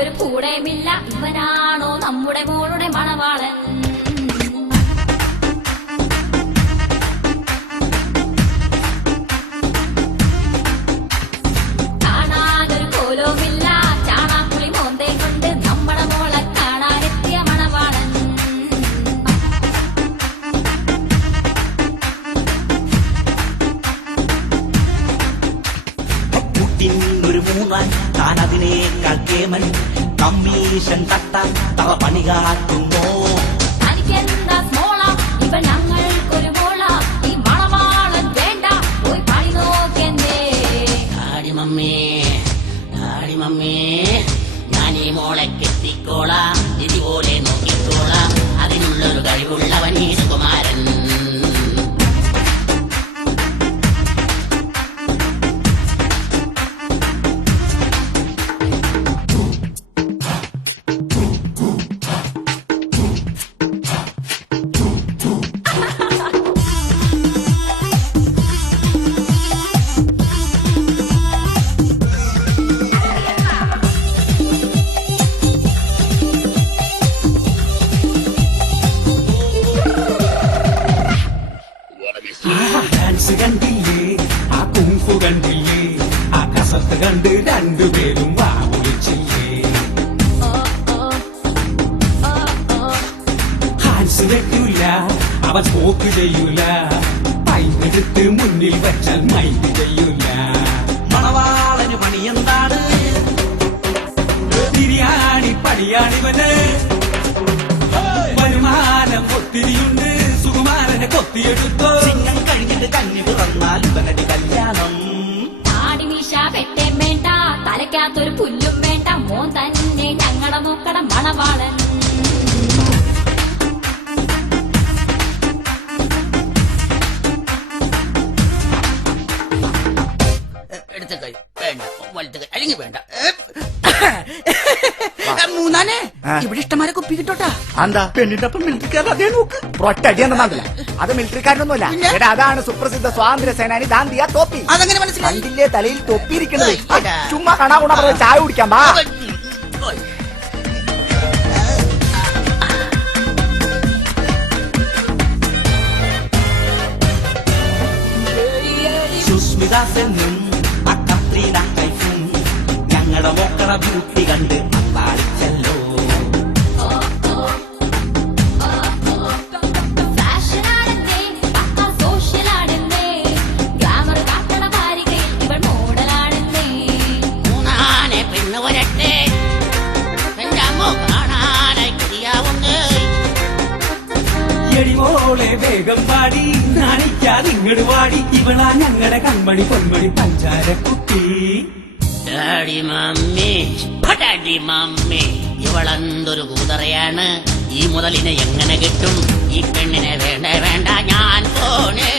ഒരു കൂടെയുമില്ല. ഇവനാണോ നമ്മുടെ മോളുടെ മണവാളൻ? കാണാനൊരു കോലവുമില്ല, ചാണാക്കുളി മോന്തേ കൊണ്ട് നമ്മുടെ മോളെ കാണാനെത്തിയ മണവാളൻ. ഒരു മൂന്നാൻ താൻ അതിനേക്കാൾ കേമൻ കമ്മീഷൻ തട്ടാൻ തവ പണി കാട്ടുന്നു. തനിക്കെന്താ സ്മോള, ഇവൻ ഞങ്ങൾക്കൊരു മോള. ഈ മണവാളൻ വേണ്ട, പോയി പണി നോക്കെന്തേ. ഡാഡി മമ്മേ ഞാൻ ഈ മോളെ കെത്തിക്കോളാം, ഇതുപോലെ നോക്കിക്കോളാം. അതിനുള്ളൊരു കഴിവുള്ളവൻ ഈ സുകുമാരൻ. ഡാൻസ് കണ്ടില്ലേ, ആ കുങ്ഫു കണ്ടില്ലേ, ആ കസർത്ത് കണ്ട് രണ്ടുപേരും വാ വിളിച്ചില്ലേ. ഹാൻസ് വെക്കൂല, അവൻ സ്മോക്ക് ചെയ്യൂല, പൈനെടുത്ത് മുന്നിൽ വെച്ചാൽ മൈൻഡ് ചെയ്യൂല. മണവാളന് പണി എന്താണ്? ബിരിയാണി പണിയാണിവന്, വരുമാനം ഒത്തിരിയുണ്ട്, സുകുമാരനെ കൊത്തിയെടുത്തോ. ചിങ്ങം കഴിഞ്ഞിട്ട് കന്നി പിറന്നാൽ ഇവനടി കല്യാണം. താടി മീശ വെട്ടേം വേണ്ട, തലയ്ക്കകത്തൊരു പുല്ലും വേണ്ട, മോൻ തന്നെ ഞങ്ങളുടെ നോക്കട മണവാളൻ. എടുത്ത കൈ വേണ്ട, വലത്തെ കൈ അല്ലെങ്കിൽ വേണ്ട. മൂന്നാനെ ഇവിടെ ഇഷ്ടമാരെ കുപ്പി കിട്ടോട്ടാ. എന്താ പെണ്ണിന്റെ ഒപ്പം മിലിറ്ററിക്കാരൻ അതേ നോക്ക് ഒറ്റ അടിയെന്നല്ല. അത് മിലിറ്ററിക്കാരനൊന്നുമല്ല, എടാ അതാണ് സുപ്രസിദ്ധ സ്വാതന്ത്ര്യ സേനാനി ദാന്തിയ തോപ്പി. അതെങ്ങനെ മനസ്സിലായി? കണ്ടില്ലേ തലയിൽ തൊപ്പിയിരിക്കുന്നത്? ചുമ്മാ കാണാ കൊണ്ടാ പറഞ്ഞ ചായ കുടിക്കാൻ വാ. സുസ്മിത സെന്നും അക്കത്രീന കൈഫും ഞങ്ങളുടെ മോക്കട ബ്യൂട്ടി കണ്ട് അപ്പാടിച്ചല്ലോ. ഫാഷനാണെന്നേ, പക്കാ സോഷ്യലാണെന്നേ, ഗ്ലാമർ കാട്ടണ വാരികയിൽ ഇവൾ മോഡലാണെന്നേ. മൂന്നാനെ പെണ്ണ് വരട്ടെ, എന്റെ അമ്മ കാണാനായി കൊതിയാവുന്നേ. എടിമോളെ വേഗം പാടി, നാണിക്കാതിങ്ങട് വാടി, ഇവളാ ഞങ്ങളുടെ കൺമണി പൊന്മണി പഞ്ചാര കുട്ടി. ഡാഡി മമ്മി ഇവളെന്തൊരു കൂതറയാണ്. ഈ മുതലിനെ എങ്ങനെ കിട്ടും? ഈ പെണ്ണിനെ വേണ്ട വേണ്ട, ഞാൻ പോണേ.